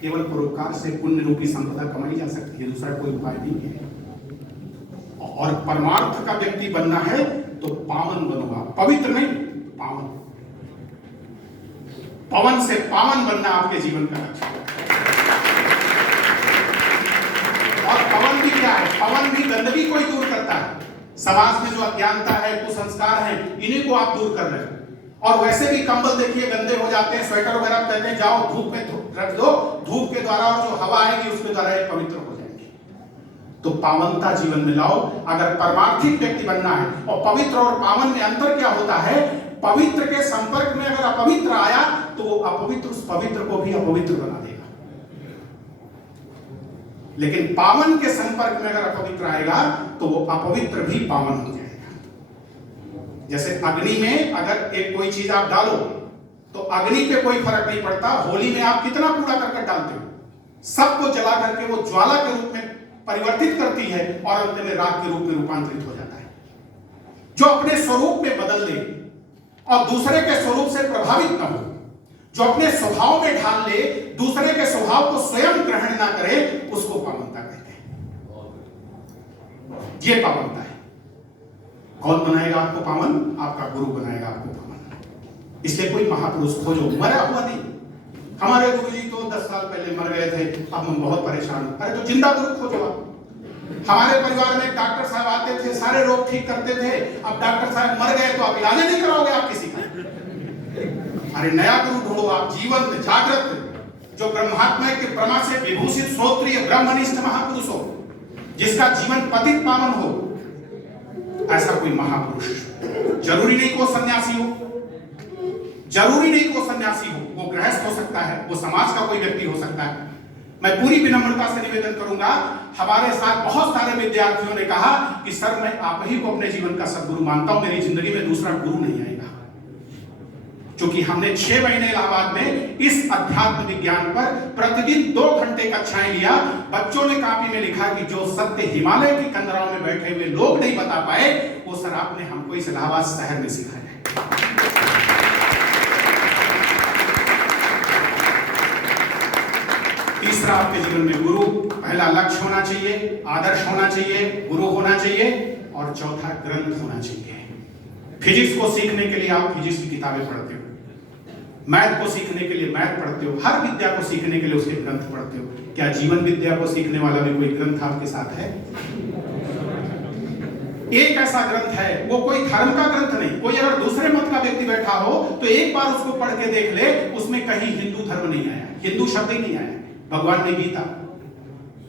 केवल परोपकार से पुण्य रूपी संपदा कमाई जा सकती है, दूसरा कोई उपाय नहीं है। और परमार्थ का व्यक्ति बनना है तो पावन बनो आप, पवित्र नहीं, पावन। पवन से पावन बनना आपके जीवन का लक्ष्य है। और पवन भी क्या है? पवन भी गंदगी को ही दूर करता है। समाज में जो अज्ञानता है, कुसंस्कार है, इन्हीं को आप दूर कर रहे हैं। और वैसे भी कंबल देखिए गंदे हो जाते हैं, स्वेटर वगैरह कहते हैं जाओ धूप में रख दो, धूप के द्वारा और जो हवा आएगी उसके द्वारा ये पवित्र हो जाएंगे। तो पावनता जीवन में लाओ। अगर परमार्थिक व्यक्ति बनना है, और पवित्र और पावन में अंतर क्या होता है? पवित्र के संपर्क में अगर अपवित्र आया तो वो अपवित्र उस पवित्र को भी अपवित्र बना देगा, लेकिन पावन के संपर्क में अगर अपवित्र आएगा तो वो अपवित्र भी पावन हो जाएगा। जैसे अग्नि में अगर एक कोई चीज आप डालो तो अग्नि पे कोई फर्क नहीं पड़ता। होली में आप कितना कूड़ा करकट डालते हो, सबको जला करके वो ज्वाला के रूप में परिवर्तित करती है और अंत में राख के रूप में रूपांतरित हो जाता है। जो अपने स्वरूप में बदल ले और दूसरे के स्वरूप से प्रभावित न हो, जो अपने स्वभाव में ढाल ले, दूसरे के स्वभाव को स्वयं ग्रहण ना करे, उसको पावनता कहते हैं। ये पावनता है। कौन बनाएगा आपको पावन? आपका गुरु बनाएगा आपको पावन। इसलिए कोई महापुरुष खोजो, मरा हुआ नहीं। हमारे गुरुजी तो 10 साल पहले मर गए थे, अब हम बहुत परेशान। अरे तो जिंदा गुरु खोजो आप। हमारे परिवार में डॉक्टर साहब आते थे, सारे रोग ठीक करते थे, अब डॉक्टर साहब मर गए तो आप इलाज नहीं कराओगे आप किसी का। अरे नया गुरु ढूंढो आप, जीवंत जागृत, जो ब्रह्मात्मा के ब्रह्मा से विभूषित श्रोत्रिय ब्रह्मनिष्ठ महापुरुष हो, जिसका जीवन पतित पावन हो। ऐसा कोई महापुरुष। जरूरी नहीं को सन्यासी हो, जरूरी नहीं को सन्यासी हो, वो गृहस्थ हो सकता है, वो समाज का कोई व्यक्ति हो सकता है। मैं पूरी विनम्रता से निवेदन करूंगा, हमारे साथ बहुत सारे विद्यार्थियों ने कहा कि सर मैं आप ही को अपने जीवन का सदगुरु मानता हूं, मेरी जिंदगी में दूसरा गुरु नहीं आएगा। क्योंकि हमने 6 महीने इलाहाबाद में इस अध्यात्म विज्ञान पर प्रतिदिन 2 घंटे कक्षाएं लिया। बच्चों ने कॉपी में लिखा कि जो सत्य हिमालय की कंदराओं में बैठे हुए लोग नहीं बता पाए, वो सर आपने हमको इस इलाहाबाद शहर में सिखाया है। तीसरा, आपके जीवन में गुरु, पहला लक्ष्य होना चाहिए, आदर्श होना चाहिए, गुरु होना चाहिए, और चौथा ग्रंथ होना चाहिए। फिजिक्स को सीखने के लिए आप फिजिक्स की किताबें पढ़ते हो, मैथ को सीखने के लिए मैथ पढ़ते हो, हर विद्या को सीखने के लिए उसके ग्रंथ पढ़ते हो। क्या जीवन विद्या को सीखने वाला भी कोई ग्रंथ आपके साथ है? एक ऐसा ग्रंथ है, वो कोई धर्म का ग्रंथ नहीं। कोई अगर दूसरे मत का व्यक्ति बैठा हो तो एक बार उसको पढ़ के देख ले, उसमें कहीं हिंदू धर्म नहीं आया, हिंदू शब्द ही नहीं आया। भगवान ने गीता,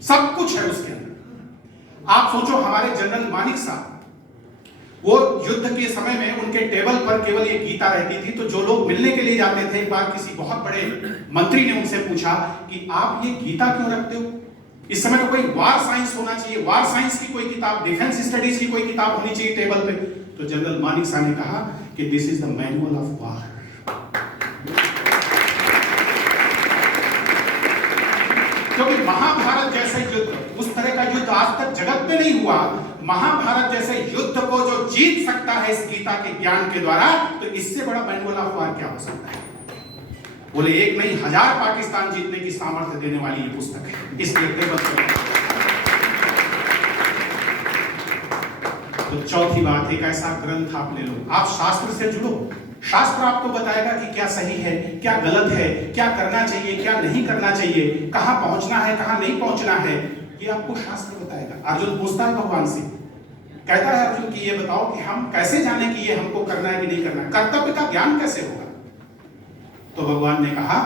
सब कुछ है उसके अंदर। आप सोचो, हमारे जनरल मानिक साहब, वो युद्ध के समय में उनके टेबल पर केवल ये गीता रहती थी। तो जो लोग मिलने के लिए जाते थे, एक बार किसी बहुत बड़े मंत्री ने उनसे पूछा कि आप ये गीता क्यों रखते हो? इस समय तो कोई वार साइंस होना चाहिए, वार साइंस की कोई किताब, डिफेंस स्टडीज की कोई किताब होनी चाहिए टेबल पे। तो जनरल मानिक साहब ने कहा कि this is the manual of war. क्योंकि महाभारत जैसे युद्ध, उस तरह का युद्ध आज तक जगत में नहीं हुआ। महाभारत जैसे युद्ध को जो जीत सकता है इस गीता के ज्ञान के द्वारा, तो इससे बड़ा मैनुअल ऑफ वार क्या हो सकता है? बोले एक नहीं 1000 पाकिस्तान जीतने की सामर्थ्य देने वाली ये पुस्तक है। इसलिए तो चौथी बात, एक ऐसा ग्रंथ आप ले लो, आप शास्त्र से जुड़ो। शास्त्र आपको बताएगा कि क्या सही है, क्या गलत है, क्या करना चाहिए, क्या नहीं करना चाहिए, कहां पहुंचना है, कहां नहीं पहुंचना है, ये आपको शास्त्र बताएगा। अर्जुन पूछता है भगवान से, कहता है अर्जुन कि ये बताओ कि हम कैसे जाने कि ये हमको करना है कि नहीं करना है, कर्तव्य का ज्ञान कैसे होगा? तो भगवान ने कहा,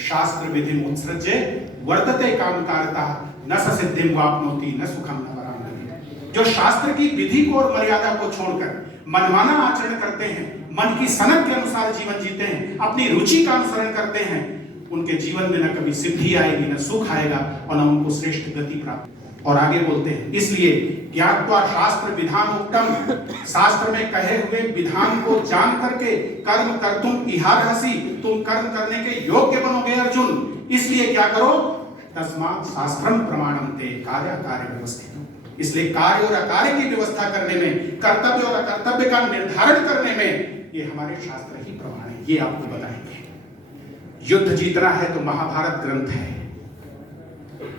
शास्त्र विधि उत्सृज्य वर्तते कामकारता न स सिद्धिं वाप्नोति न सुखम न पराम गतिम्। जो शास्त्र की विधि को और मर्यादा को छोड़कर मनमाना आचरण करते हैं, मन की सनक के अनुसार जीवन जीते हैं, अपनी रुचि का अनुसरण करते हैं, उनके जीवन में न कभी सिद्धि आएगी, न सुख आएगा, और न उनको श्रेष्ठ गति प्राप्त। और आगे बोलते हैं, इसलिए ज्ञात्वा शास्त्र विधान उत्तम, शास्त्र में कहे हुए विधान को जान करके कर्म कर तुम इहारहसी, तुम कर्म करने के योग्य बनोगे अर्जुन। इसलिए क्या करो, तस्मात् शास्त्रम प्रमाणम ते कार्य कार्य व्यवस्थित। इसलिए कार्य और अकार्य की व्यवस्था करने में, कर्तव्य और अकर्तव्य का निर्धारण करने में ये हमारे शास्त्र ही प्रमाण है। ये आपको बताएंगे। युद्ध जीतना है तो महाभारत ग्रंथ है।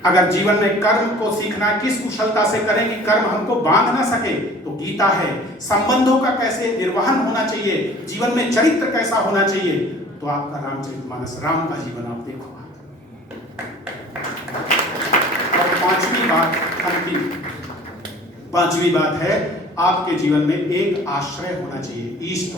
अगर जीवन में कर्म को सीखना किस कुशलता से करें कि कर्म हमको बांध ना सके, तो गीता है। संबंधों का कैसे निर्वहन होना चाहिए, जीवन में चरित्र कैसा होना चाहिए, तो आपका रामचरितमानस, राम का जीवन आप देखो। और पांचवी बात है, आपके जीवन में एक आश्रय होना चाहिए, ईष्ट।